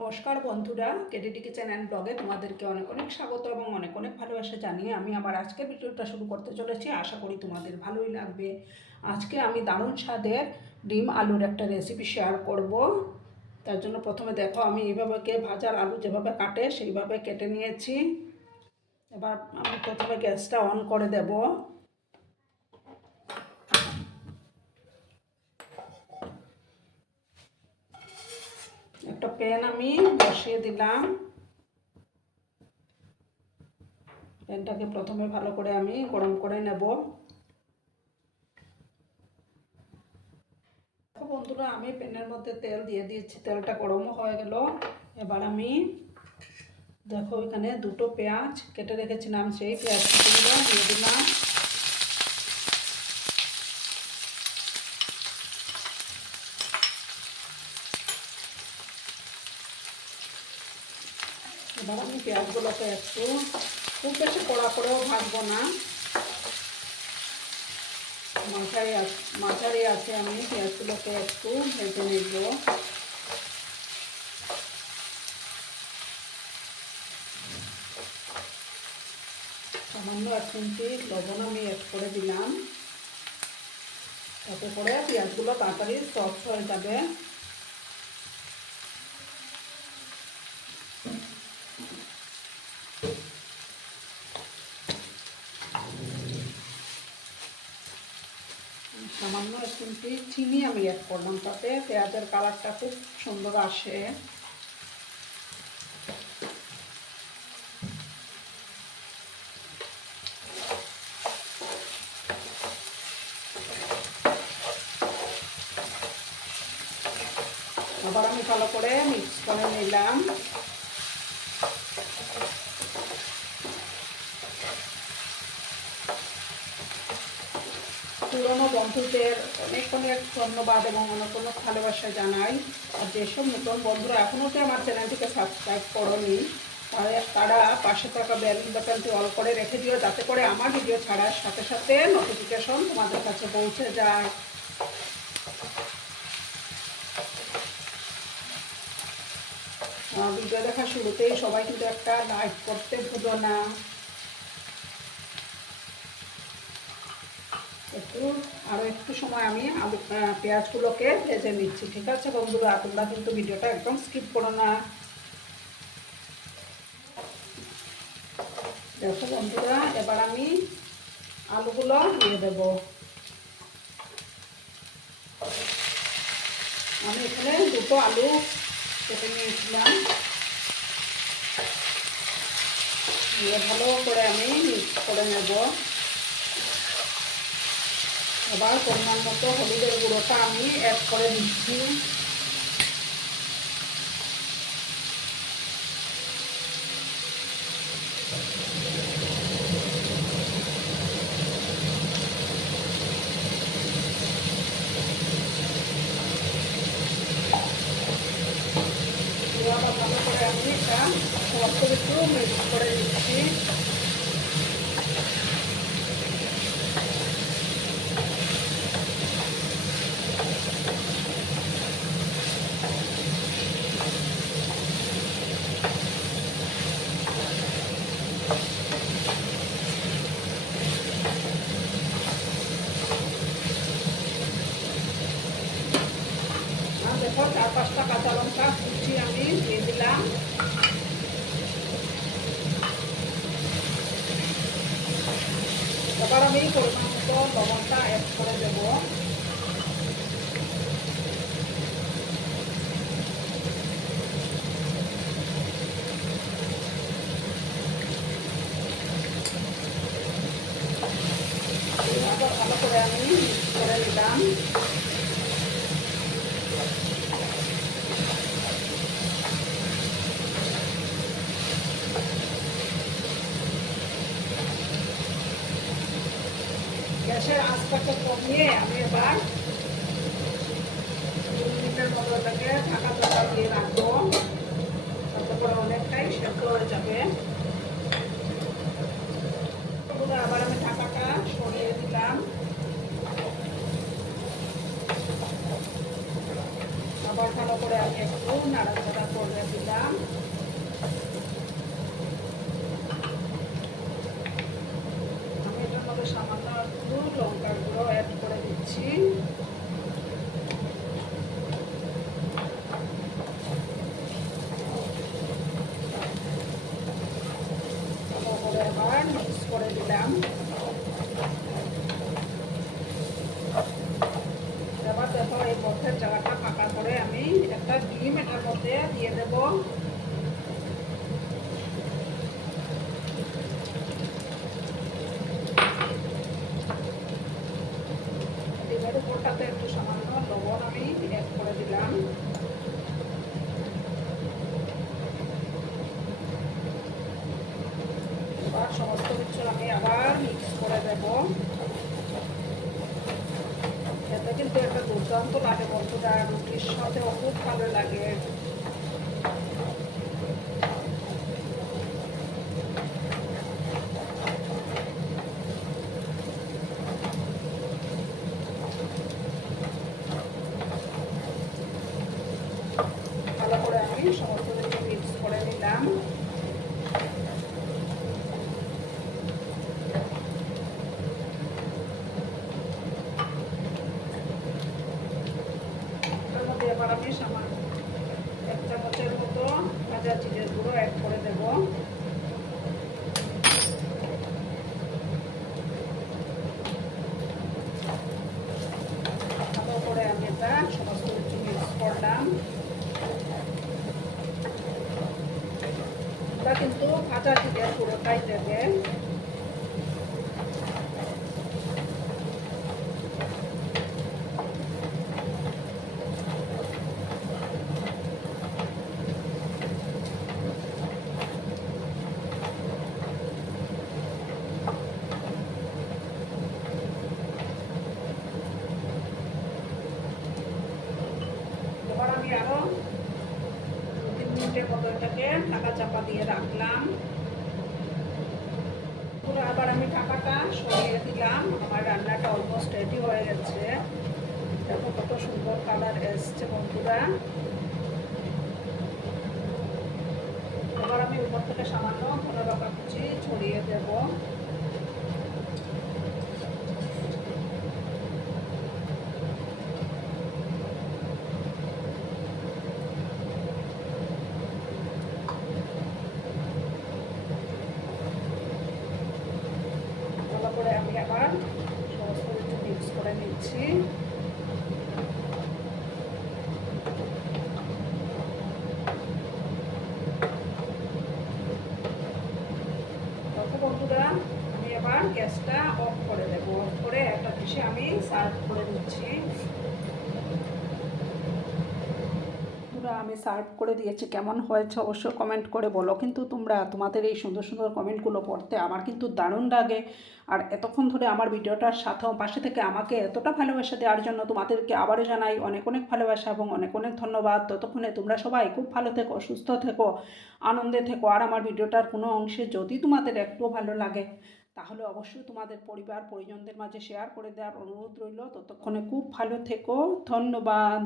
নমস্কার বন্ধুরা, KDD kitchen and ব্লগে তোমাদেরকে অনেক অনেক স্বাগত এবং অনেক অনেক ভালোবাসা জানিয়ে আমি আমার আজকের ভিডিওটা শুরু করতে চলেছি। আশা করি তোমাদের ভালোই লাগবে। আজকে আমি দারুণ স্বাদের ডিম আলুর একটা রেসিপি শেয়ার করব। তার জন্য প্রথমে দেখো আমি এইভাবে ভাজার আলু যেভাবে কাটে সেইভাবে কেটে নিয়েছি। এবার আমি প্রথমে গ্যাসটা অন করে দেব। একটা প্যান আমি বসিয়ে দিলাম। প্যানটাকে প্রথমে ভালো করে আমি গরম করে নেব। বন্ধুরা, আমি প্যানের মধ্যে তেল দিয়ে দিয়েছি, তেলটা গরমও হয়ে গেল। এবার আমি দেখো এখানে দুটো পেঁয়াজ কেটে রেখেছিলাম, সেই পেঁয়াজ কুচিগুলো দিয়ে দিলাম। এবার আমি পেঁয়াজগুলোকে একটু খুব বেশি কড়া করেও ভাজবো না, মাঝারি আছে আমি পেঁয়াজগুলোকে একটু ভেজে নেব। সামান্য 1 চিমটি লবণ আমি অ্যাড করে দিলাম, তাতে করে পেঁয়াজগুলো তাড়াতাড়ি সফট হয়ে যাবে। সামান্য 1 চিমটি চিনি আমি অ্যাড করলাম, তাতে পেঁয়াজের কালারটা খুব সুন্দর আসে। আবার আমি ভালো করে মিক্স করে নিলাম। পুরনো বন্ধুদের অনেক অনেক ধন্যবাদ এবং অনেক অনেক ভালোবাসা জানাই। আর যেসব নতুন বন্ধুরা এখনও তো আমার চ্যানেলটিকে সাবস্ক্রাইব করোনি, তারা পাশে থাকা বেল বাটনটি অল করে রেখে দিও, যাতে করে আমার ভিডিও ছাড়ার সাথে সাথে নোটিফিকেশন তোমাদের কাছে পৌঁছে যায়। ভিডিও দেখা শুরুতেই সবাই কিন্তু একটা লাইক করতে ভুলো না। আরও একটু সময় আমি আলু পেঁয়াজগুলোকে ভেজে নিচ্ছি। ঠিক আছে বন্ধুরা, তোমরা কিন্তু ভিডিওটা একদম স্কিপ করো না। দেখো বন্ধুরা, এবার আমি আলুগুলো দিয়ে দেব। আমি এখানে দুটো আলু কেটে নিয়েছিলাম, দিয়ে ভালো করে আমি মিক্স করে নেব। এবার পরিমাণ মতো হলুদের গুঁড়োটা আমি অ্যাড করে দিচ্ছি। আবার ভালো করে আমি এটা অল্প একটু মিক্স করে দিচ্ছি। দেখো 4-5টা কাঁচা লঙ্কা কুচি আমি দিয়ে দিলাম। এবার আমি পরিমাণ মতো লবণটা অ্যাড করে দেব। আবার ভালো করে আমি মিক্স করে নিলাম। গ্যাসের আঁচটাকে কমিয়ে আমি এবার 2 মিনিটের মতো এটাকে ঢাকা দিয়ে রাখবো, তাতে করে অনেকটাই সেদ্ধ হয়ে যাবে। আবার আমি ঢাকাটা সরিয়ে দিলাম। আবার ভালো করে আমি একটু নাড়াচাড়া করে দিলাম। দিলাম। এবার দেখো এই বরফের জায়গাটা ফাঁকা করে আমি একটা ডিম এটার মধ্যে দিয়ে দেবো। ডিমের উপরটাতে একটু সামান্য লবণ আমি অ্যাড করে দিলাম। এবার সমস্ত কিছু আমি আবার মিক্স করে দেবো। খেতে কিন্তু একটা দুর্দান্ত লাগে বন্ধুরা, রুটির সাথেও খুব ভালো লাগে। ভালো করে আমি সমস্ত কিছু মিক্স করে নিলাম। তার মধ্যে এবার আমি সামান্য 1 চামচের মতো ভাজা জিরের গুঁড়ো অ্যাড করে দেব। ভালো করে আমি এটা সমস্ত কিছু মিক্স করলাম। ওটা কিন্তু ভাজা জিরের গুঁড়োটাই দেবে। এবার আমি আরো 2-3 মিনিটের মতো এটাকে ঢাকা চাপা দিয়ে রাখলাম। পুরো আবার আমি ঢাকাটা সরিয়ে দিলাম। আমার রান্নাটা অলমোস্ট রেডি হয়ে গেছে। দেখো কত সুন্দর কালার এসছে বন্ধুরা। এবার আমি উপর থেকে সামান্য ধনেপাতা কুচি ছড়িয়ে দেব। ভালো করে আমি আবার সমস্ত কিছু মিক্স করে নিচ্ছি। বন্ধুরা আমি এবার গ্যাসটা অফ করে দেবো। অফ করে একটা ডিশে আমি সার্ভ করে দিচ্ছি। আমি সার্ভ করে দিয়েছি, কেমন হয়েছে অবশ্যই কমেন্ট করে বলো। কিন্তু তোমরা তোমাদের এই সুন্দর সুন্দর কমেন্টগুলো পড়তে আমার কিন্তু দারুণ লাগে। আর এতক্ষণ ধরে আমার ভিডিওটার সাথেও পাশে থেকে আমাকে এতটা ভালোবাসা দেওয়ার জন্য তোমাদেরকে আবারও জানাই অনেক অনেক ভালোবাসা এবং অনেক অনেক ধন্যবাদ। ততক্ষণে তোমরা সবাই খুব ভালো থেকো, সুস্থ থেকো, আনন্দে থেকো। আর আমার ভিডিওটার কোনো অংশে যদি তোমাদের একটুও ভালো লাগে তাহলে অবশ্যই তোমাদের পরিবার পরিজনদের মাঝে শেয়ার করে দেওয়ার অনুরোধ রইল। ততক্ষণে খুব ভালো থেকো, ধন্যবাদ।